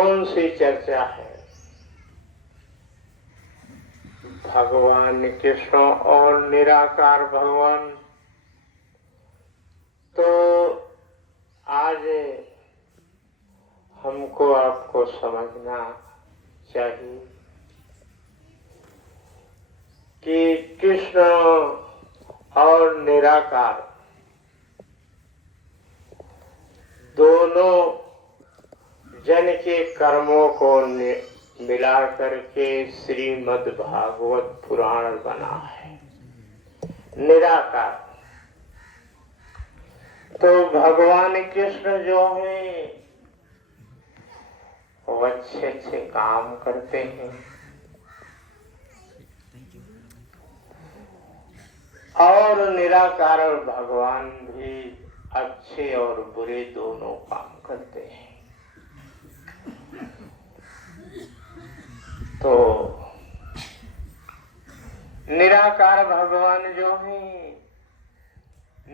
कौन सी चर्चा है? भगवान कृष्ण और निराकार भगवान। तो आज हमको आपको समझना चाहिए कि कृष्ण और निराकार दोनों जन के कर्मों को मिला करके श्रीमद् भागवत पुराण बना है। निराकार तो भगवान कृष्ण जो हैं वो अच्छे अच्छे काम करते हैं और निराकार और भगवान भी अच्छे और बुरे दोनों काम करते हैं। तो निराकार भगवान जो हैं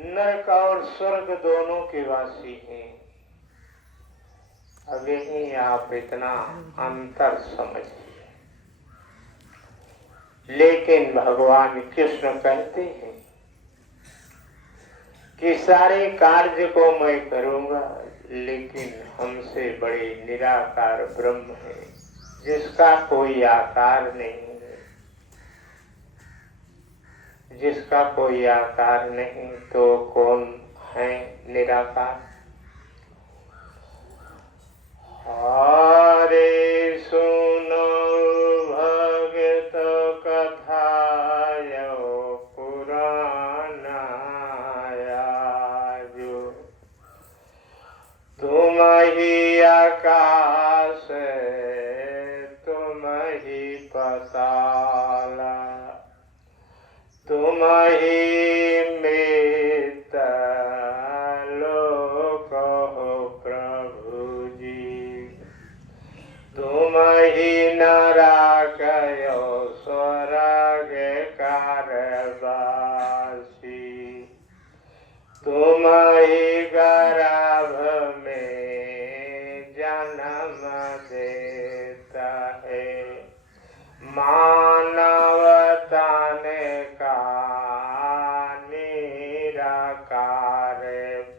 नरक और स्वर्ग दोनों के वासी हैं। अब यही आप इतना अंतर समझिए। लेकिन भगवान कृष्ण कहते हैं कि सारे कार्य को मैं करूंगा, लेकिन हमसे बड़े निराकार ब्रह्म है जिसका कोई आकार नहीं है, जिसका कोई आकार नहीं। तो कौन है निराकार? हरे सुनो भगत कथायो पुराना जो तुम ही आकाश तुम ही पाताल तुम ही मृत लोक हो प्रभु जी। तुम ही नरकयो स्वर्ग कारवासी। तुम ही गर्भ में जन्म देता है। मानवतन का निराकार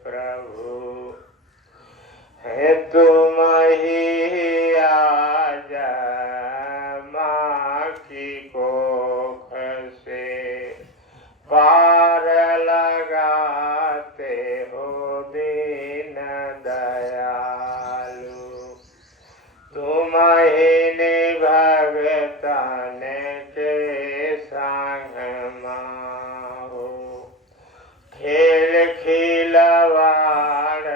प्रभु है। तुम ही आज माँ की कोख से पार लगाते हो दीन दयालु। तुम ही भगतन के संग माहो खेल खिलवाड़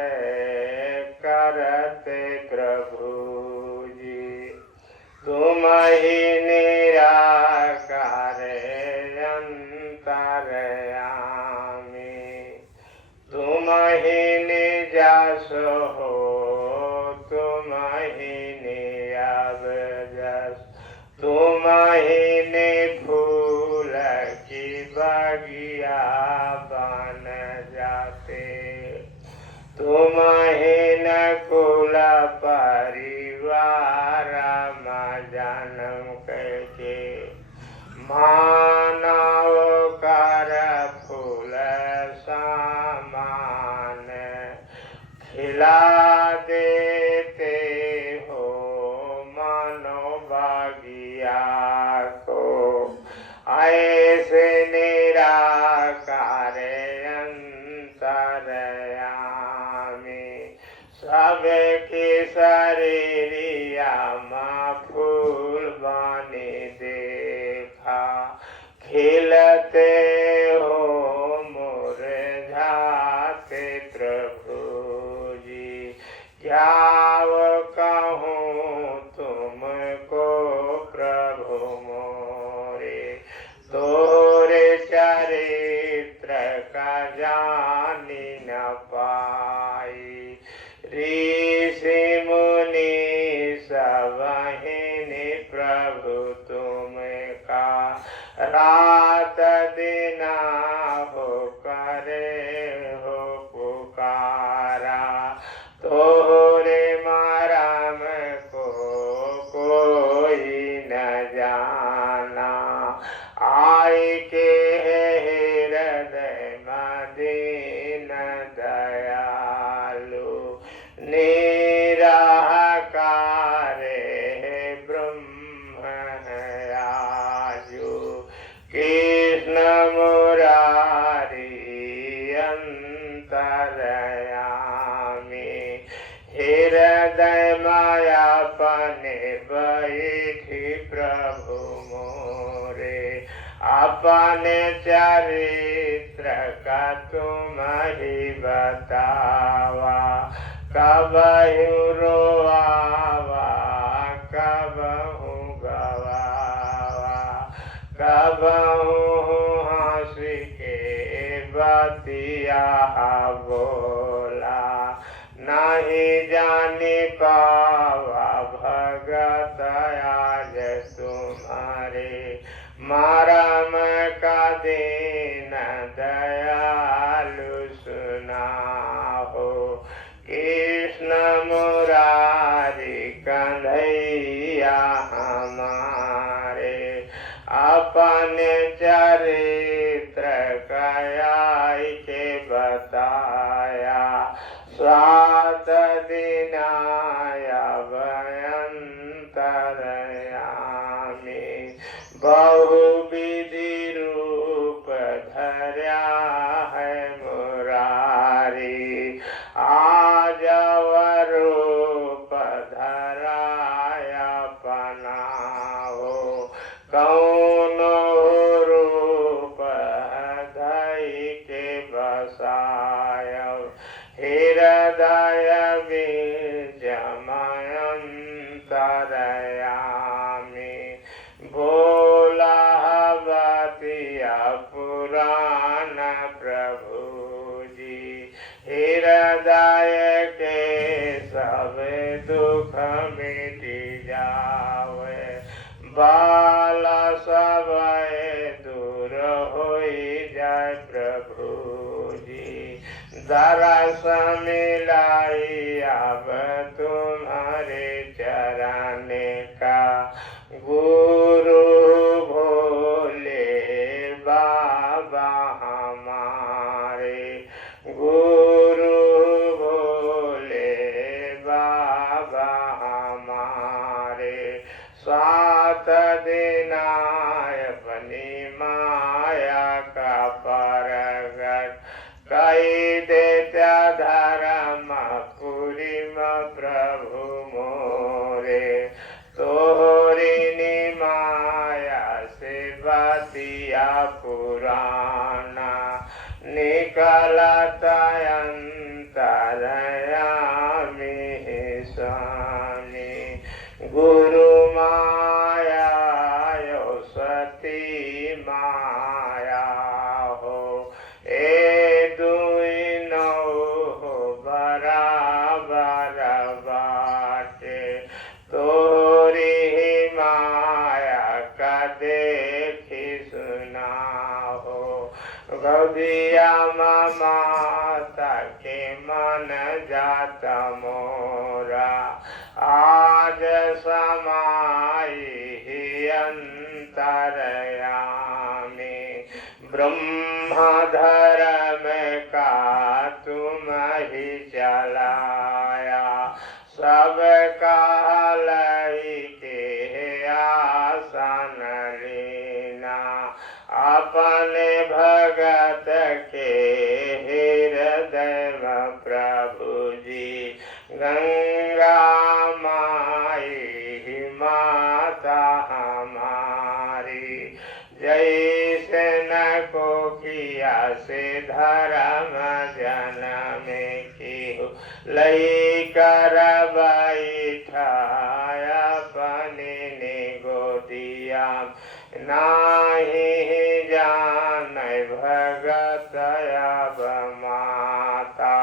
करते प्रभु जी। तुम ही निराकार अंतर्यामी। तुम ही निजास हो तुम ही नियाबजस। तुम ही ने फूल की बगिया बन जाते। तुम ही न कुल परिवार जन्म करके मानव कर फूल समान खिला देते हो मानो बागिया को। ऐसे निराकार अंतर्यामी सबके शरीरिया माँ फूल बने देखा। खिलते हो मुरझाते प्रभु जी। क्या कहूँ तुमको प्रभु मोरे। तोरे चरित्र का जानी न पाई। ऋषि मुनि सब ही प्रभु तुम का रात दिना हो करे हो पुकारा। तोरे मरम को आई के हृदय मदीन दयालु निराकार ब्रह्म आजू कृष्ण मुरारी अंतरयामी हृदय मायापने बैठी प्रभु मोरे अपने चरित्र का तुम ही बतावा कबहु रोआवा कबहु गवावा कबहु हंसी के बतिया बोला नहीं जानी पावा भगत आज तुम्हारे मरम का दीन दयालु सुना हो कृष्ण मुरारी कन्हैया हमारे अपने चरित्र कयाई के बताया स्वात दिनाया भयंतरयामी बहुविधि रूप धर्या है मुरारी आज रूप धराया पनाहो कौनो रूप धई के बसाय हृदय बीजमयंतरयामी भोला बतिया पुराण प्रभु जी हृदय के सब दुख मिट जावे बाला सब दूर होई जाय प्रभु जी दरस मिलाई अब तुम्हारे चरण का गुरु भोले बाबा हमारे गुरु भोले बाबा हमारे सात दिनाय अपनी माया का परगट कई देत्या धर्म पुरी प्रभु मोरे तोहरी माया से बतिया पुराना निकलता अंतरयामी स्वामी गुरु माया यो सती माया हो ए दुई नौ हो बराबर बाटे तोरी माया का देखी सुना हो गौदिया माता के मन जाता मोरा आज समाई ही अंतरयामी ब्रह्म धर्म का तुम ही चलाया सब कालई के आसन लेना अपने भगत के हृदय में प्रभु जी गंगा माई माता हमारी जैसे न को किया से धर्म जन्म की हो लई कर बैठाया अपने ने गोदिया नाही जान भगत अब माता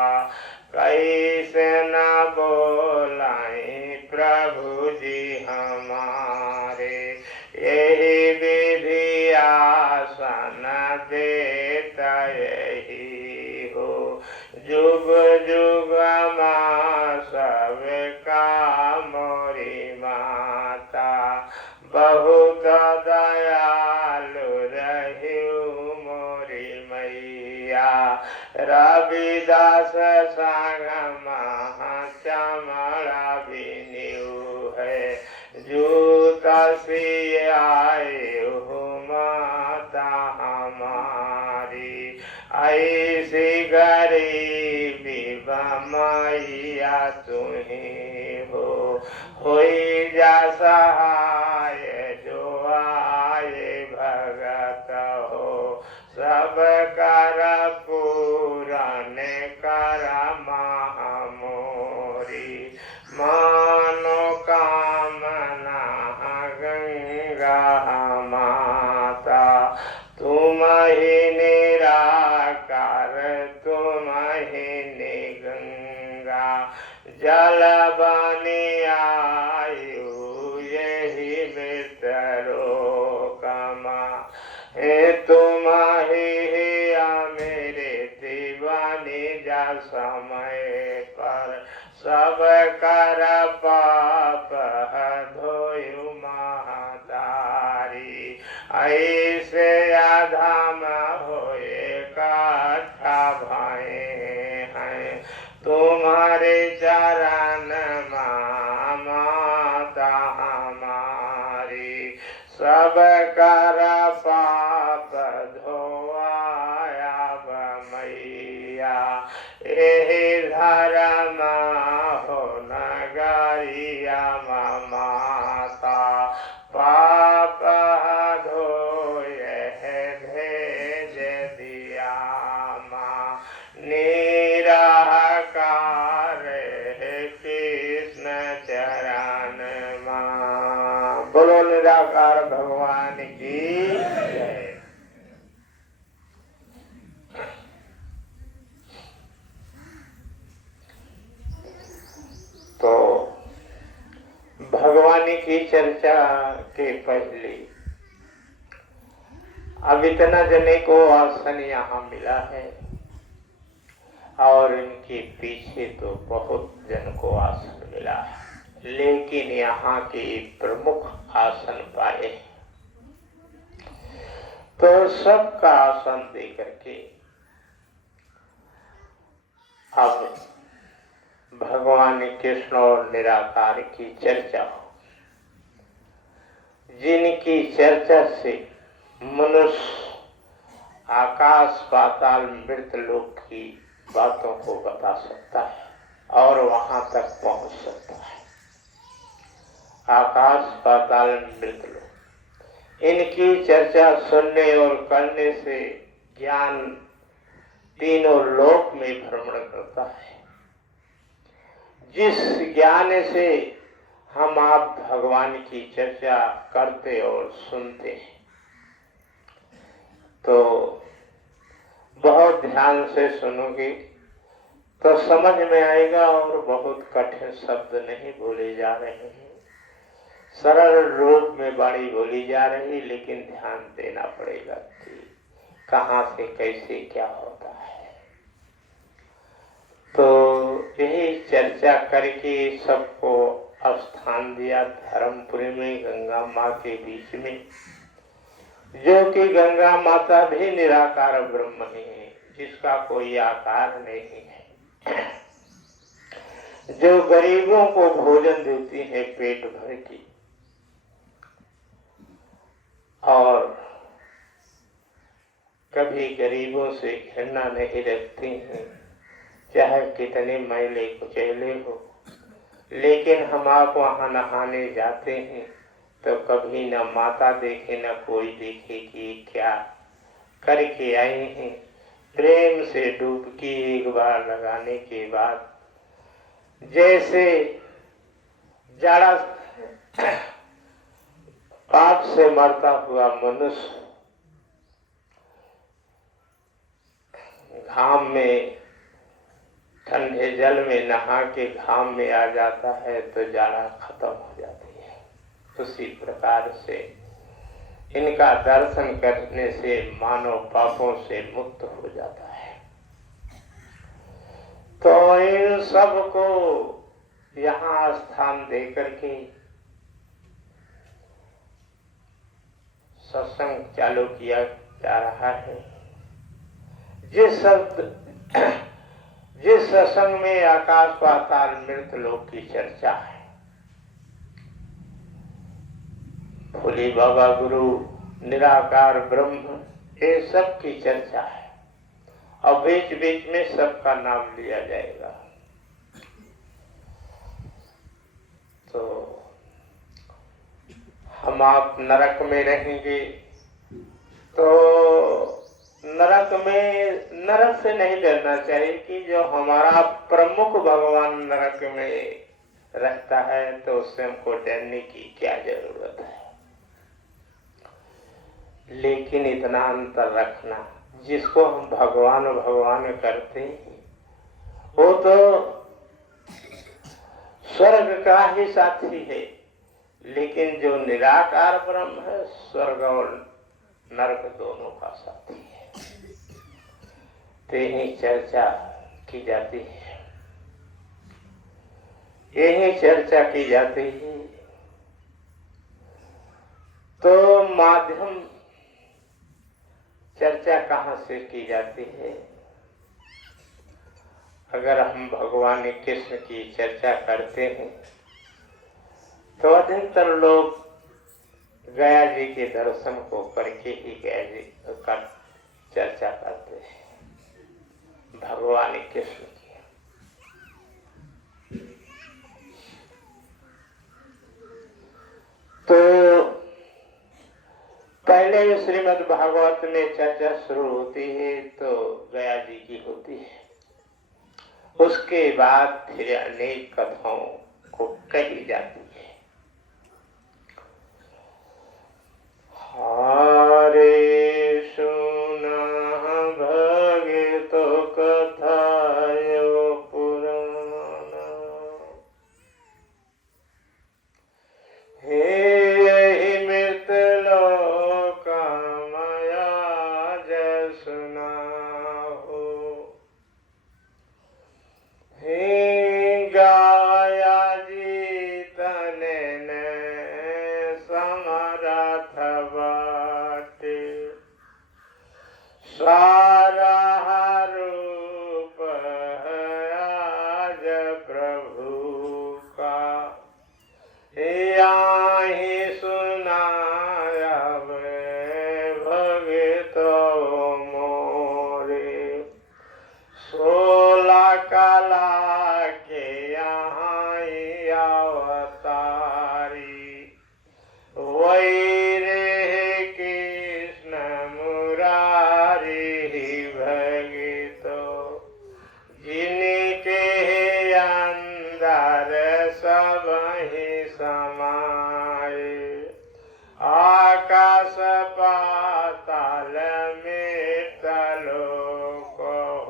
कैसे न बोलाई प्रभु जी हमारे यही विधि आसन देता यही हो जुग जुग माँ सब का मोरी माता बहुत दयालु रविदास संग चमड़ा बिन्यू है, जूता सी आए हो माता हमारी, ऐसी गरीबी बमैया तुम्हें होई जा सहाय, जो आए भगत हो सब कर पूरन कर मोरी, मानो कामना गंगा माता, तुम ही निराकार तुम ही निगंगा, जल बनी आयु यही मित्रो कमा, हे तुम ही मेरे दीवानी जा समय पर, सब कर पाप धोयु महादारी, ऐसे अधम होए काठा भाए हैं, तुम्हारे चरण माता हमारी, सब कर पाप धोआया मैया, यही धर्म हो नगरिया माता, पाप धोए भेज दिया माँ, निराकार कृष्ण चरण माँ। बोलो निराकार भगवान की जय। तो भगवान की चर्चा के पहले अब इतना जने को आसन यहाँ मिला है, और इनके पीछे तो बहुत जन को आसन मिला है, लेकिन यहाँ के प्रमुख आसन पाए, तो सबका आसन दे करके अब भगवान कृष्ण और निराकार की चर्चा हो, जिनकी चर्चा से मनुष्य आकाश पाताल मृतलोक की बातों को बता सकता है और वहां तक पहुंच सकता है। आकाश पाताल मृतलोक, इनकी चर्चा सुनने और करने से ज्ञान तीनों लोक में भ्रमण करता है। जिस ज्ञान से हम आप भगवान की चर्चा करते और सुनते हैं, तो बहुत ध्यान से सुनोगे तो समझ में आएगा, और बहुत कठिन शब्द नहीं बोले जा रहे हैं, सरल रूप में वाणी बोली जा रही, लेकिन ध्यान देना पड़ेगा कि कहाँ से कैसे क्या होता है। तो यही चर्चा करके सबको स्थान दिया धर्मपुरी में, गंगा माँ के बीच में, जो कि गंगा माता भी निराकार ब्रह्म है, जिसका कोई आकार नहीं है, जो गरीबों को भोजन देती है पेट भर की, और कभी गरीबों से घृणा नहीं रखती हैं, चाहे कितने मैले कुचैले हो। लेकिन हम आप वहां नहाने जाते हैं तो कभी न माता देखे न कोई देखे कि क्या करके आए हैं। प्रेम से डुबकी एक बार लगाने के बाद जैसे जाड़ा पाप से मरता हुआ मनुष्य घाम में ठंडे जल में नहा के घाम में आ जाता है तो जाड़ा खत्म हो जाती है। उसी प्रकार से इनका दर्शन करने से मानव पापों से मुक्त हो जाता है। तो इन सबको यहाँ स्थान देकर के सत्संग चालू किया जा रहा है। जिस जिस सत्संग में आकाश पाताल मृत लोक की चर्चा है, भोले बाबा गुरु, निराकार ब्रह्म, ये सब की चर्चा है। और बीच बीच में सबका नाम लिया जाएगा। तो हम आप नरक में रहेंगे तो नरक से नहीं डरना चाहिए कि जो हमारा प्रमुख भगवान नरक में रहता है तो उससे हमको डरने की क्या जरूरत है। लेकिन इतना अंतर रखना, जिसको हम भगवान भगवान करते हैं वो तो स्वर्ग का ही साथी है, लेकिन जो निराकार ब्रह्म है स्वर्ग और नरक दोनों का साथी है। तो यही चर्चा की जाती है, यही चर्चा की जाती है। तो माध्यम चर्चा कहाँ से की जाती है? अगर हम भगवान कृष्ण की चर्चा करते हैं तो अधिकतर लोग गया जी के दर्शन को करके ही गया जी का चर्चा करते हैं, भगवान कृष्ण की। तो पहले श्रीमद् भागवत में चर्चा शुरू होती है तो गया जी की होती है, उसके बाद फिर अनेक कथाओं को कही जाती है। हरे सुना भगतो कथायो पुराना, हे मृत लोक माया जय सुनाओ, हे गाया जी तने समरथ बाटे, सारा रूप है आज प्रभु का, यहीं सुनाया भगतो मोरे, 16 कला के यहाँ अवतारी, वही रे कृष्ण मुरारी भगतो, जिनके अंदर सब ही समाये, आकाश पाताल में तलोक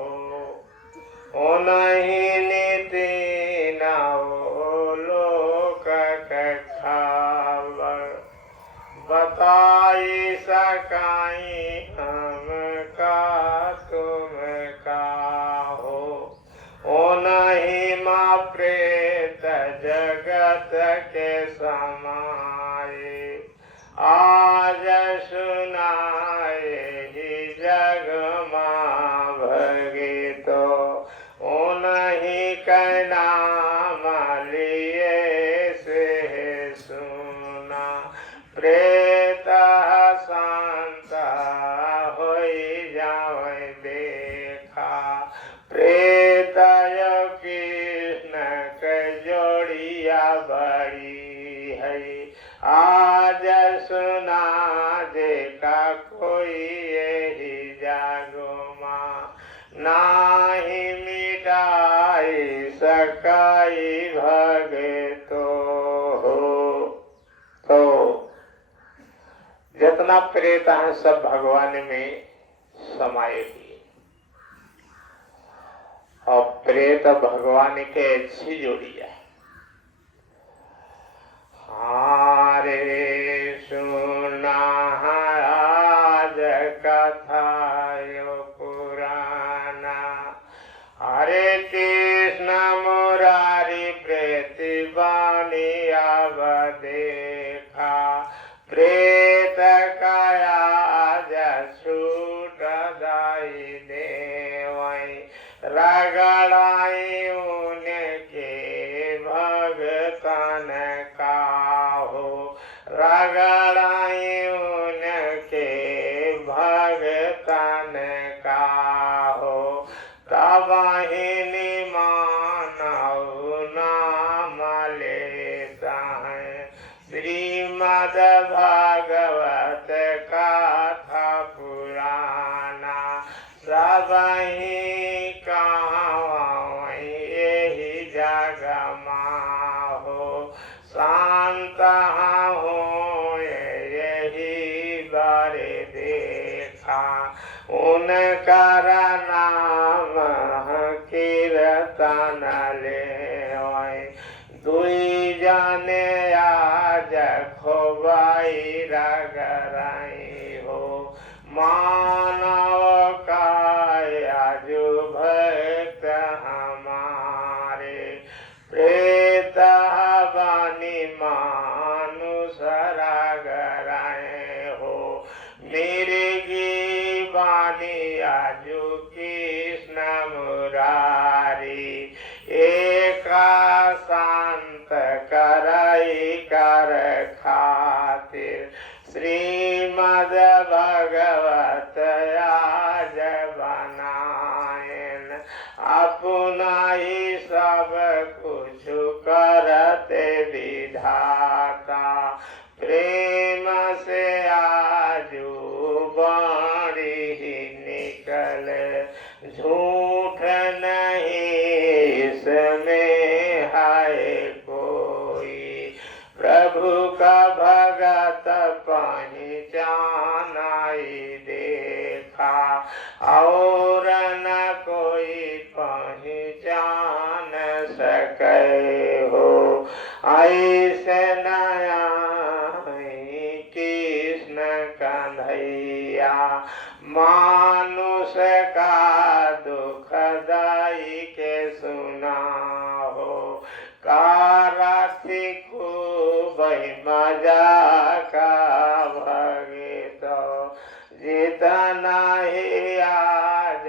हो, उन्हीं नीति नाओ लोक कखावर, बताई सकाई हम का तुम का हो, उन्हीं माँ प्रेत जगत के समाये, आज सुनाए ही जग माँ भगतो, उन्हीं का नाम लिए से सुना, प्रेत शांत होई जावे देखा, प्रेत कृष्ण के जोड़िया बड़ी है, आज सुना देखा कोई यही जागो माँ, नाही मिटाई सकाई भगतो हो। तो जितना प्रेत है सब भगवान में समाये हुए, और प्रेत भगवान के अच्छी जोड़ी है। हरे सुना आज कथायो पुराना, हरे कृष्ण मुरारी प्रेतिबानी अब देखा, प्रेत काया छूट दाई देवई, भगतन का हो, तब ही मानव नाम लेता है। श्रीमद् भागवत कथा पुराना सब ही कहाँ यही जग माहो, शांत हो यही बारे देखा, उनका नाम कीर्तन ले। दुई जाने आज खोबाई रगराई हो, मानव का आजु भक्त हमारे, प्रेत बानी मानुष रगराए हो, मिर्गी बानी आजु कृष्ण मुरारी, एका शांत कराई कर खातिर, श्रीमद् भगवत आज बनायन, अपना ही सब कुछ करते विधाता, प्रेम से आजू बाणी ही निकले, झूठ नहीं इसमें है कोई, प्रभु का भगत पहचानाई देखा, और न कोई पहचान सके हो, ऐसे नया कृष्ण कन्हैया, मानुष का दुखदाई के सुना हो, काराथी खूब मजा का भगित, जितना ही आज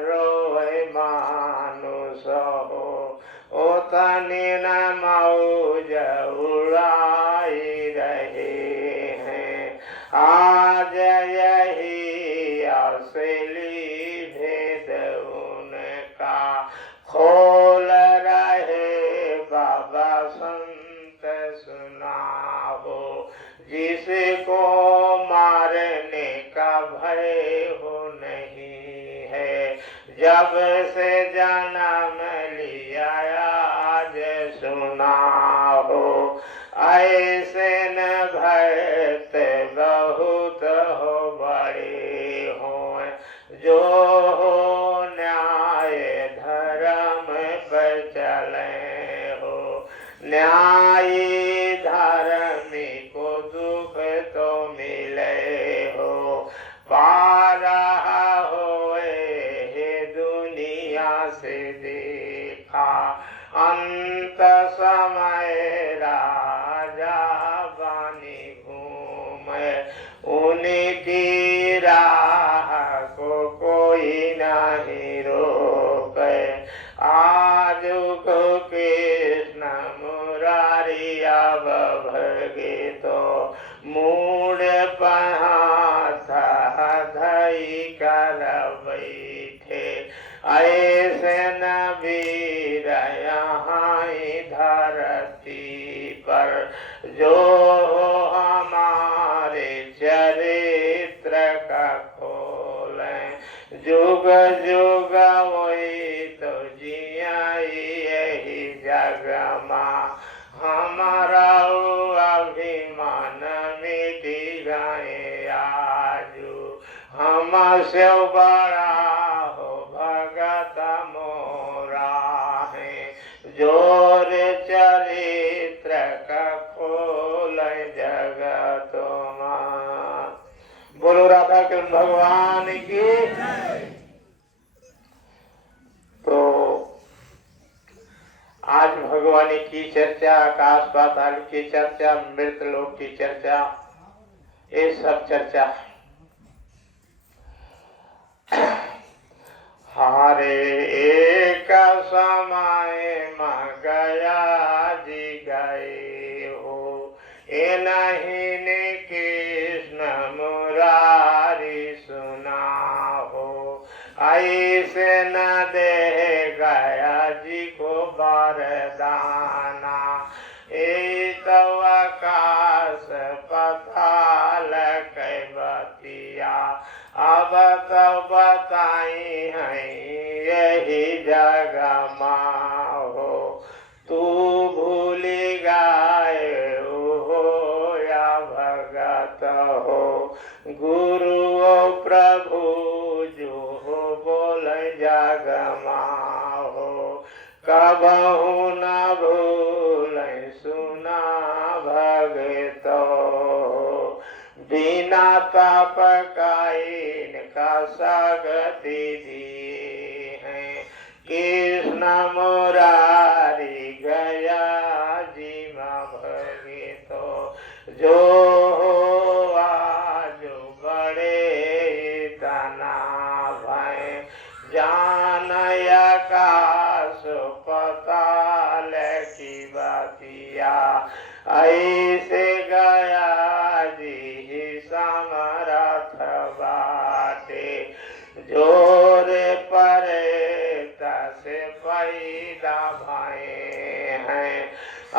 रोए मानुष हो, उतनी न मौज उड़ाई रहे हैं, आज यही असली भेद उनका खोल रहे बाबा संत सुना हो, जिसको मारने का भय हो नहीं है, जब से जन्म लिया आज सुना हो, ऐसे न भक्त बहुत हो बड़े हो, जो हो न्याय धर्म पर चले हो, न्यायी धर्मी को दुख तो मिले हो, पारा होए हे दुनिया से देखा, अंत समय राजा बानी घूमे, उनकी राह को कोई नहीं रोके, आज को कृष्ण मुरारी अब भगे तो, मूड पहाथ धई कर बैठे, ऐसे न वीर यहाँ धरती पर, जो हमारे चरित्र का खोलें, जुग जुग वही तो जियाई यही जग माँ, हमारा अभिमान मिटी गए आजू, हमसे बड़ा हो भगत मोरा है, जोर चरित्र का खोल जगत माँ। बोलो राधा कृष्ण भगवान की। तो आज भगवान की चर्चा, आकाश पाताल की चर्चा, मृत लोक की चर्चा, ये सब चर्चा है। हारे एक समय में गया जी गए हो, ए नहीं कृष्ण मुरारी ऐसे न दे गया जी को वरदाना। ए तो आकाश पताल के बतिया अब तो बताई है यही जग हो। तू भूल गए हो या भगत हो, गुरु प्रभु जो हो बोल जग हो। कबहू न भूल सुना भगत हो, बिना ताप काइन का सगति दी है। कृष्ण मुरारी गया जीवा भगतो, जो हो आज बड़े तना भय। जान आकाश पताल की बतिया ऐसे गया जी समरथ बाटे। जोर परे तसे पैदा भये हैं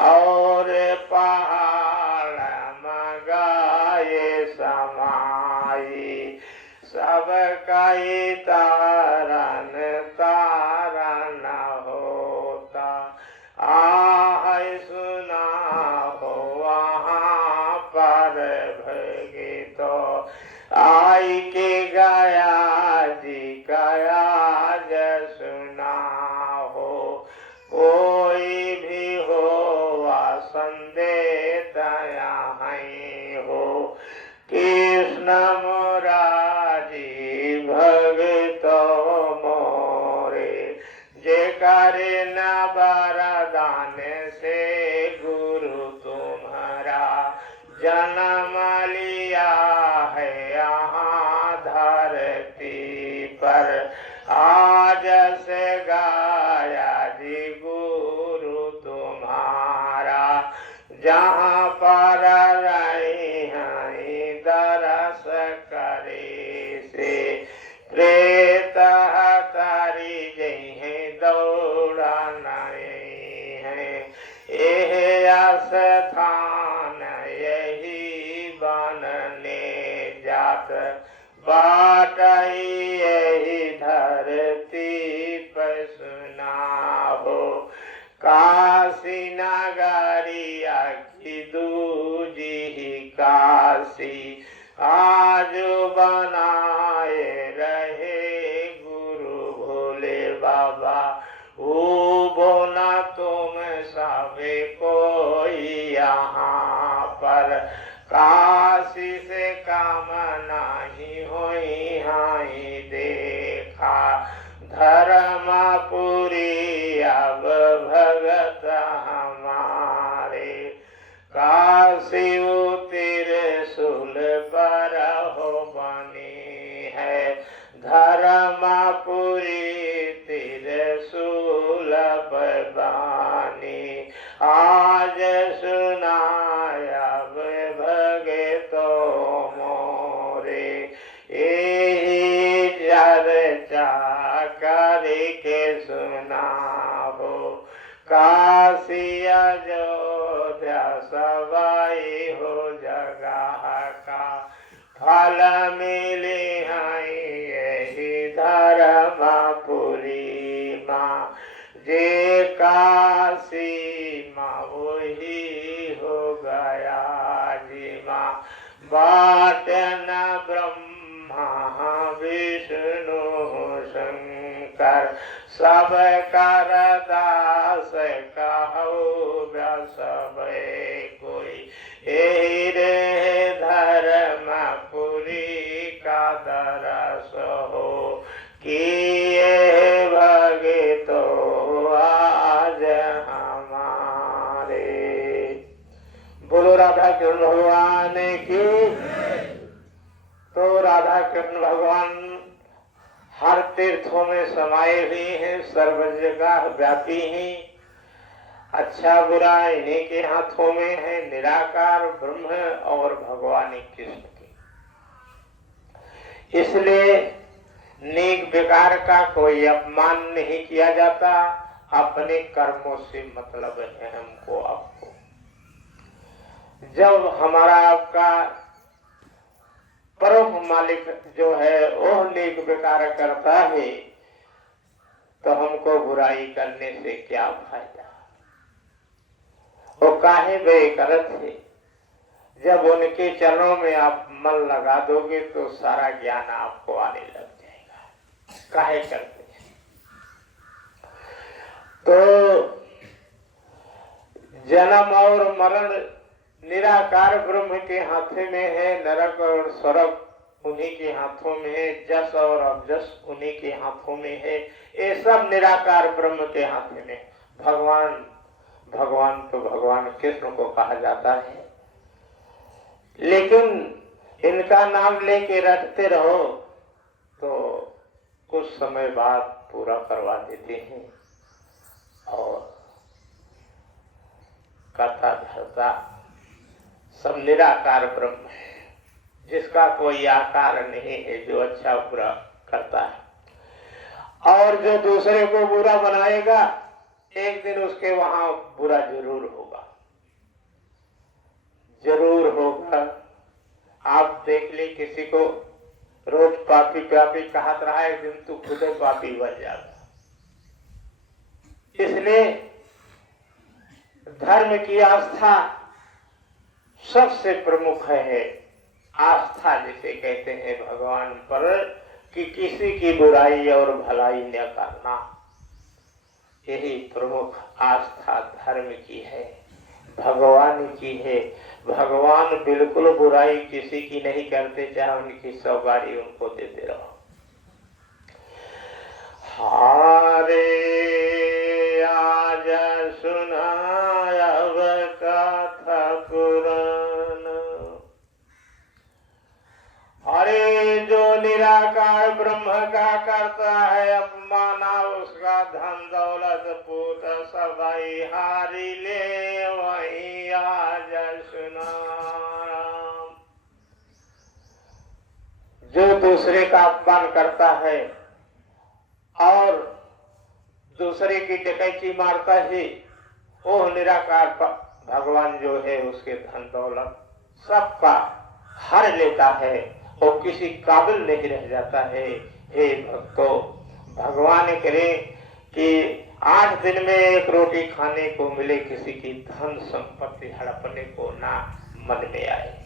और पहाड़ मगाए समाई। सब कई तारन तारन होता, आह सुना हो वहाँ पर भगतो। आई के गया जी गया ज सुना हो, कोई भी हो संदेह दया है हो। कृष्ण मुरारी भगतो मोरे, जे करे न वरदान से गुरु तुम्हारा। जन्म लिया है यहाँ धरती पर, आज से गाया जी गुरु तुम्हारा। जहाँ पर रही हैं दरस करे से, प्रेत तारी जई है दौड़ा नहीं है। यह आस्थान यही बनने जात, बाट यही धरती पर सुना हो। काशी नगरिया की दूजी ही काशी, आज बनाए रहे गुरु भोले बाबा। वो न तुम सबे कोई यहाँ पर, काशी से काम नहीं हुई हाई देखा। धर्मपुरी अब भगत हमारे, काशी त्रिशूल पर हो बनी है। धर्मपुरी त्रिशूल पर बनी, आज सुनाया भगतो मोरे। यही चर्चा करके सुना हो, काशी अयोध्या सवाई हो जगह का। फल मिले हैं यही धर्मपुरी माँ, जे काशी माँ वही हो गया जी माँ। बाट न ब्रह्मा विष्णु शंकर, सब कर दास कहो सब कोई। रे धर्मपुरी का दरस हो, किए भगतो आज हमारे। बोलो राधा कृष्ण भगवान की। तो राधा कृष्ण भगवान हर तीर्थों में समाये हुए हैं, सर्व जगह व्यापी हैं। अच्छा बुरा इन्हीं के हाथों में है, निराकार ब्रह्म और भगवान कृष्ण की। इसलिए नेक विकार का कोई अपमान नहीं किया जाता। अपने कर्मों से मतलब है हमको आपको। जब हमारा आपका परम मालिक जो है वो नेक विकार करता है तो हमको बुराई करने से क्या फायदा। वो काहे वे करत है। जब उनके चरणों में आप मन लगा दोगे तो सारा ज्ञान आपको आने लग जाएगा काहे करते। तो जन्म और मरण निराकार ब्रह्म के हाथ में है। नरक और स्वर्ग उन्हीं के हाथों में है। जस और अवजस उन्हीं के हाथों में है। ये सब निराकार ब्रह्म के हाथ में। भगवान तो भगवान कृष्ण को कहा जाता है। लेकिन इनका नाम लेके रटते रहो तो कुछ समय बाद पूरा करवा देते हैं और कथा धरता सब निराकार ब्रह्म है जिसका कोई आकार नहीं है, जो अच्छा बुरा करता है। और जो दूसरे को बुरा बनाएगा एक दिन उसके वहां बुरा जरूर होगा, जरूर होगा। आप देख ले किसी को रोज पापी पापी कहत रहा है, एक दिन तू खुद पापी बन जाता। इसलिए धर्म की आस्था सबसे प्रमुख है। आस्था जिसे कहते हैं भगवान पर कि किसी की बुराई और भलाई न करना, यही प्रमुख आस्था धर्म की है, भगवान की है। भगवान बिल्कुल बुराई किसी की नहीं करते, चाहे उनकी सौगारी उनको देते रहो। हारे आज सुनाया कथा पुराण। अरे जो निराकार ब्रह्म का करता है अपमाना, उसका धन दौलत पूत सबाई हारी ले वही आज सुना। जो दूसरे का अपमान करता है और दूसरे की डकैती मारता है, वो निराकार भगवान जो है उसके धन दौलत सबका हर लेता है, वो किसी काबिल नहीं रह जाता है। हे भक्तों, भगवान करे कि 8 दिन में एक रोटी खाने को मिले, किसी की धन संपत्ति हड़पने को ना मन में आए।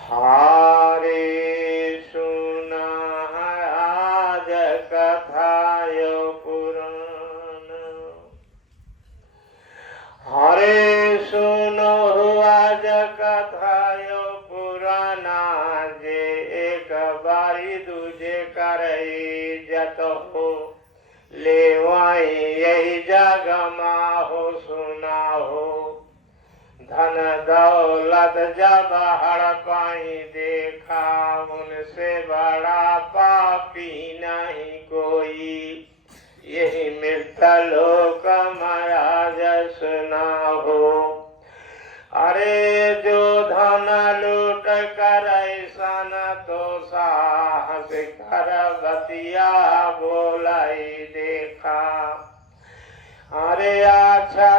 हारे सुना आज कथायो पुराण। हरे सुनो आज कथायो पुराना, जे एक बारी दूजे करई जत हो, लेवाई यही जग माहो सुना हो। धन दौलत जब हड़पाई देखा, उनसे बड़ा पापी नहीं कोई, यही मृत्यु लोक महाराज सुना हो। अरे जो धन लूट कर ऐसा न तो साहस कर बतिया बोलाई देखा। अरे अच्छा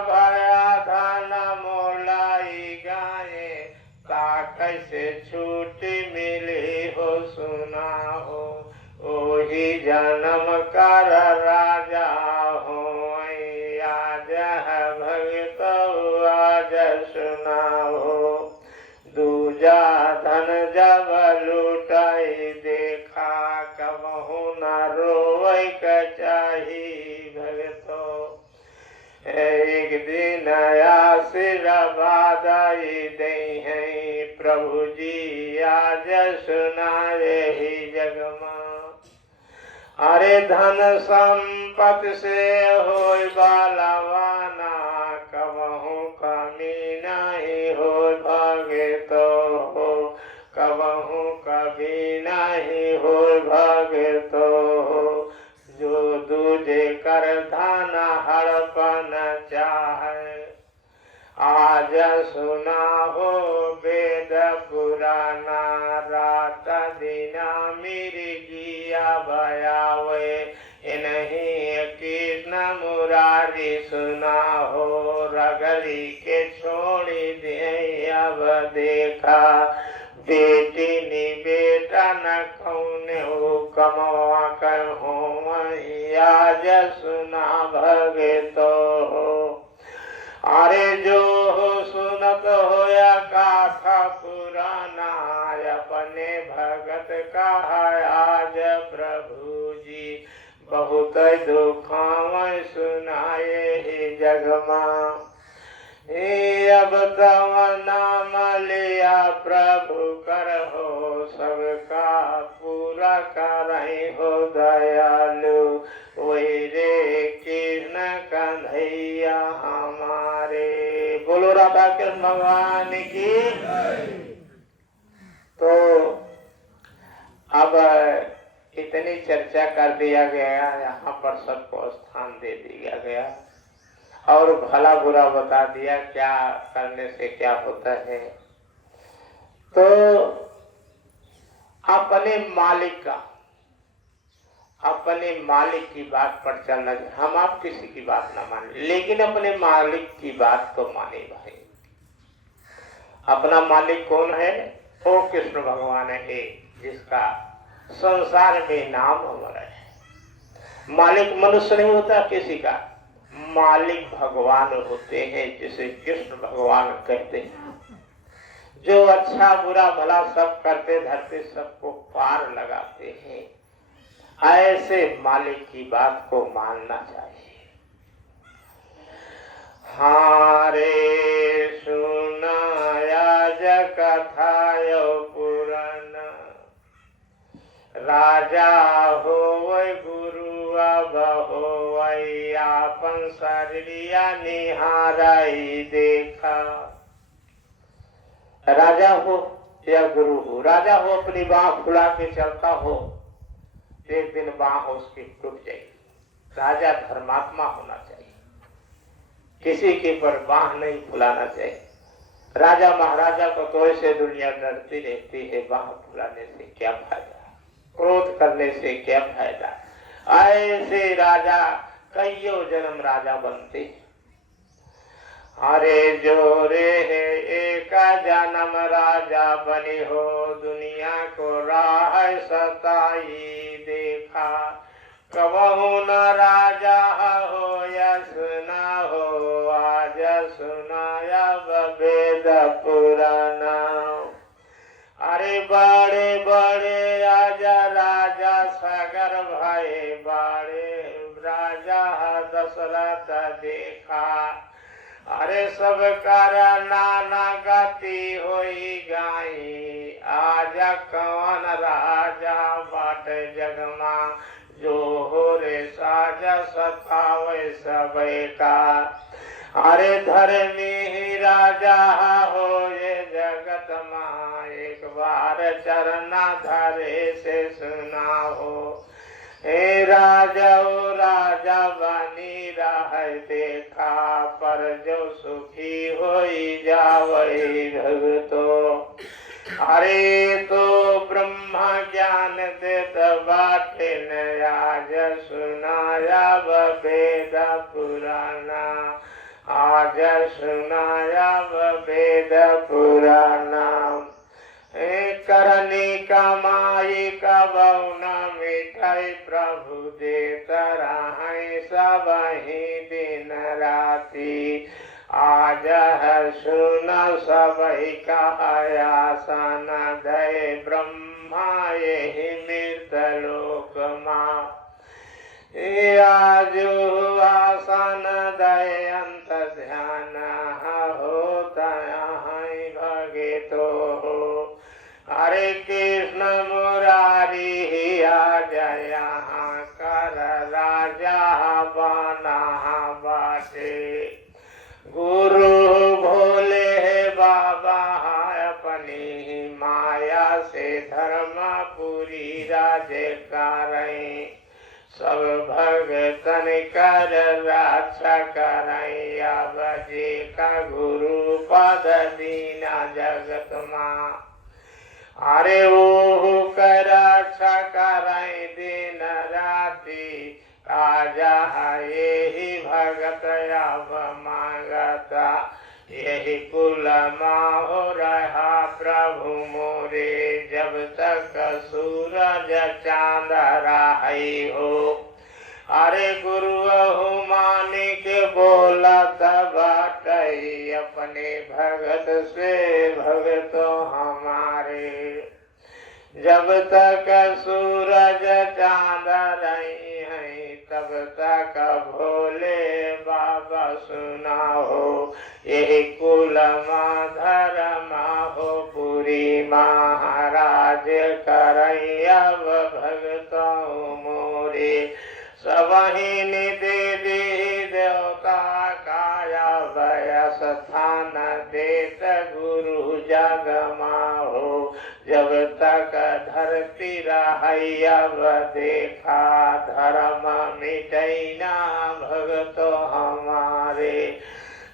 भया धन मोलाई गाये, का कैसे छूट मिले हो सुना हो। ओही जन्म कर राजा हो, आज भगत आज सुनाओ। दूजा धन जब लूटाई देखा, कबहू न रोवै कचाही भगतो। एक दिन आशीर्वाद दई है प्रभु जी, आज सुनाए ही जगमा। अरे धन संपत्ति से होय बालवाना, कबहू कमी नहीं हो भगतो हो, कबहू कभी नहीं हो भगतो हो। जो दूजे कर धन हड़पन चाहे, आज सुना हो वेद पुराना, रात दिन देखा, बेटी ने बेटा न कौने हो कमवा कर हो आज सुना भगे तो हो। अरे जो हो सुनत होया गाथा पुराना, अपने भगत का आज प्रभु जी बहुत दुखावै सुनाए जगमा। अब तव नाम लिया प्रभु कर हो सबका पूरा करई हो दयालु, वही रे कृष्ण कन्हैया हमारे। बोलो राधा कृष्ण भगवान की। तो अब इतनी चर्चा कर दिया गया, यहाँ पर सबको स्थान दे दिया गया और भला बुरा बता दिया क्या करने से क्या होता है। तो अपने मालिक की बात पर चलना चाहिए। हम आप किसी की बात ना माने, लेकिन अपने मालिक की बात को माने भाई। अपना मालिक कौन है? वो कृष्ण भगवान है, जिसका संसार में नाम अमर है। मालिक मनुष्य नहीं होता किसी का, मालिक भगवान होते हैं, जिसे कृष्ण भगवान कहते हैं। जो अच्छा बुरा भला सब करते धरते सबको पार लगाते हैं, ऐसे मालिक की बात को मानना चाहिए। हारे सुनाया जग कथायो पुराण, राजा हो गुरु अब हो आपन शरीरिया निहाराई देखा। राजा हो या गुरु हो, राजा हो अपनी बाह फुला के चलता हो, एक दिन बाह उसकी टूट जाएगी। राजा धर्मात्मा होना चाहिए, किसी के पर बाह नहीं फुलाना चाहिए। राजा महाराजा को तो ऐसे दुनिया डरती रहती है, बाह फुलाने से क्या फायदा, क्रोध करने से क्या फायदा। ऐसे राजा कईयों जन्म राजा बनते। अरे जो रे है एक जन्म राजा बनी हो, दुनिया को राह सताई देखा। कबहू न राजा हो यस न हो, आज सुनाया वेद पुराना। अरे बड़े बड़े आजा राजा सागर भाई, बड़े राजा दशरथ देखा। अरे सब कर नाना गति होई गाई, आजा कौन राजा बाट जगमा। जो हो रे साजा सतावे सबे का। अरे धर्मी ही राजा हो ये जगत माँ, एक बार चरना धरे से सुना हो। हे राजा ओ राजा बनी रह देखा, पर जो सुखी होई जावई भगतो। अरे तो ब्रह्मा ज्ञान देत बाटे न, आज सुनाया वेद पुराना। आज सुनाया वेद पुराना। करनी कमाई कबहू न मिठाई, प्रभु देत रहे सब ही दिन राति। आज सुन सबही का आसन दय ब्रह्मा यही मृत लोक माँ। आज आसन दय अंत ध्यान होता भगे तो हो। हरे कृष्ण मुरारी आज यहाँ कर राजा बना बाटे। गुरु भोले है बाबा अपनी माया से धर्मपुरी राज्य करें। सब भगतन कर रक्षा करें, अब जे का गुरु पद दीना जगत माँ। अरे वो कर रक्षा करें दिन राति, आजा यही भगत अब मांगता। यही कुल माँ हो रहा प्रभु प्रभु मोरे, जब तक सूरज चांद राही हो। अरे गुरु मानिक बोला तब बाटई, अपने भगत से भगतो हमारे। जब तक सूरज चांद रही है, तब तक भोले बाबा सुना हो। यही कुल धर्म हो पूरी महाराज करई अब भगतों मोरे। सबहि निधि देवता काया वय स्थान देत गुरु जग माहो। जब तक धरती रही अब देखा, धर्म मिटैना भगतो हमारे।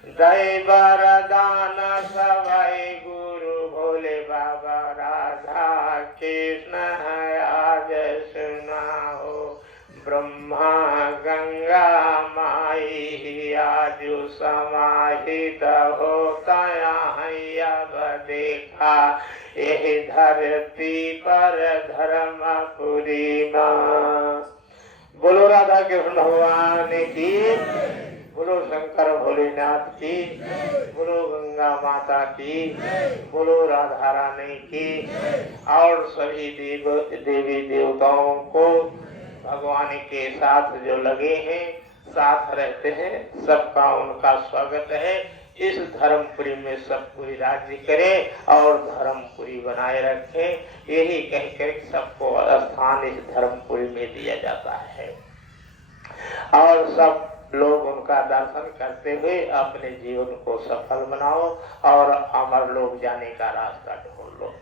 दैव वरदान सबई गुरु भोले बाबा, राधा कृष्ण है आज सुनाओ। ब्रह्मा गंगा माई आजु समाहित होता अब देखा। यही धरती पर धर्मपुरी माँ। बोलो राधा कृष्ण भगवान की, बोलो शंकर भोलेनाथ की, बोलो गंगा माता की, बोलो राधा रानी की। और सभी देवी देवताओं को भगवान के साथ जो लगे हैं, साथ रहते हैं, सबका उनका स्वागत है। इस धर्मपुरी में सब कोई राज्य करे और धर्मपुरी बनाए रखे, यही कहकर सबको स्थान इस धर्मपुरी में दिया जाता है। और सब लोग उनका दर्शन करते हुए अपने जीवन को सफल बनाओ और अमर लोग जाने का रास्ता ढूंढ लो।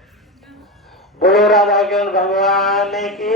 बोलो राधा कृष्ण भगवान की।